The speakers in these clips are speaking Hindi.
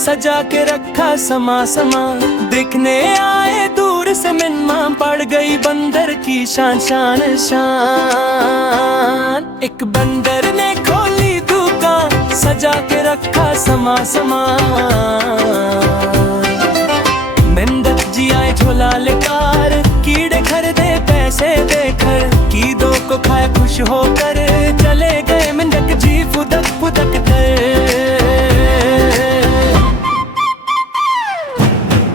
सजा के रखा समा समा। दिखने आए दूर से मिन्मा, पड़ गई बंदर की शान शान शान। एक बंदर ने खोली दुकान, सजा के रखा समा समा। मेंढक जी आए झोला लेकर, कीड़े खरीदे पैसे देकर। कीड़ों को खाए खुश होकर, चले गए मेंढक जी फुदक फुदक कर।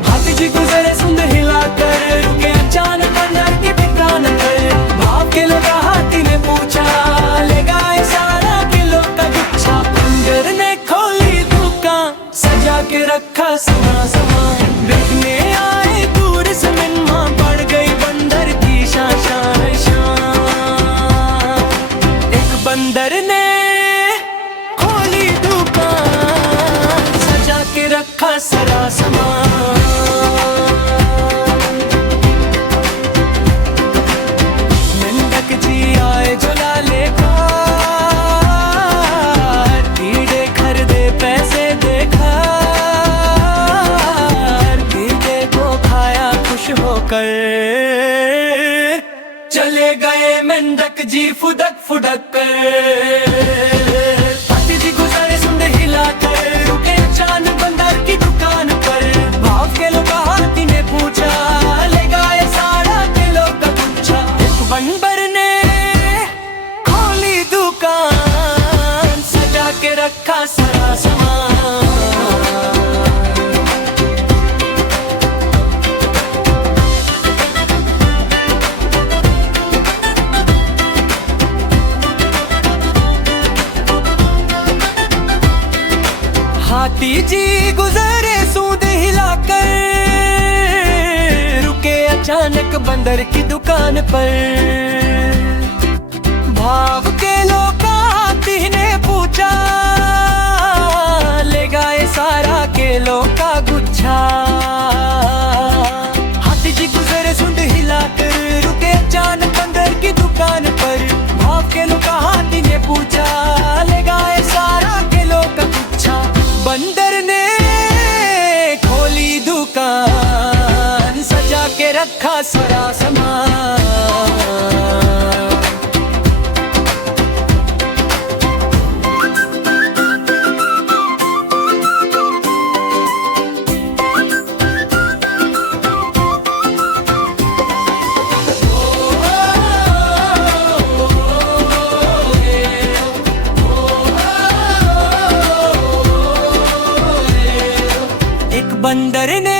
हाथी जी गुजरे सुंद हिलाकर, रुके अचानक बंदर की दुकान पर। भाव के लगा हाथी ने पूछा, ले गए सारा किलो का गुच्छा। बंदर ने खोली दुकान, सजा के रखा समा समा। देखने आए दूर से मिन्मा, पड़ गई बंदर की शान शान शान। एक बंदर ने खोली दुकान, सजा के रखा सारा सामान। मेंढक जी आए झोला लेकर, कीड़े खरीदे पैसे देकर। कीड़े को खाया खुश होकर, चले गए मेंढक जी फुदक फुदक कर। हाथी जी गुजरे सुंद हिलाकर, रुके अचानक बंदर की दुकान पर। भाव के लोगा हाथी ने पूछा, ले गए सारा किलो का गुच्छा। एक बंदर ने खोली दुकान, सजा के रखा सारा सामान। हाथी जी गुजरे सूंद हिलाकर, रुके अचानक बंदर की दुकान पर। भाव के लोग हाथी ने पूछा, ले गए सारा किलो का गुच्छा। हाथी जी गुजरे सूंद हिलाकर, रुके अचानक बंदर की दुकान पर। भाव के लोग हाथी ने पूछा, ले गए सारा किलो का गुच्छा। बंदर ने खोली दुकान, सजा के रखा सारा सामान। बंदर ने